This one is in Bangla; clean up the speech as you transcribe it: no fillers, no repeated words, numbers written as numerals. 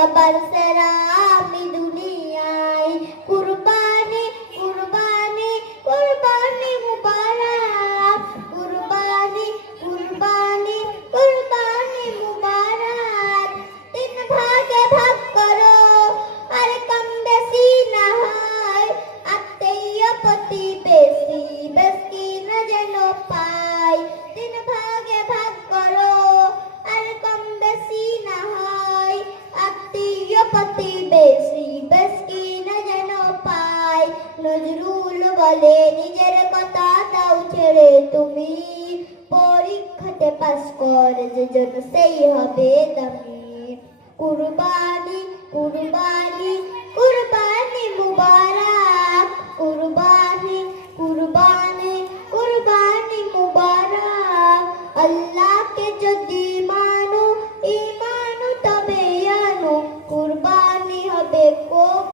সবার সেরা আমি দুনিয়ায়। কুরবানি কুরবানি কুরবানি মুবারক, কুরবানি কুরবানি কুরবানি মুবারক। তিন ভাগে ভাগ করো আর কম বেশি না হয়, আত্মীয় প্রতিবেশী বেশি না যেন পায়। তিন ভাগে ভাগ করো আর কম বেশি না হয়, আত্মীয় প্রতিবেশী বেশি না যেন পায়। নজরুল বলে নিজের কথা দাও ছেড়ে তুমি, পরীক্ষাতে পাস করে যে জন্য সেই হবে দামি। কুরবানি কুরবানি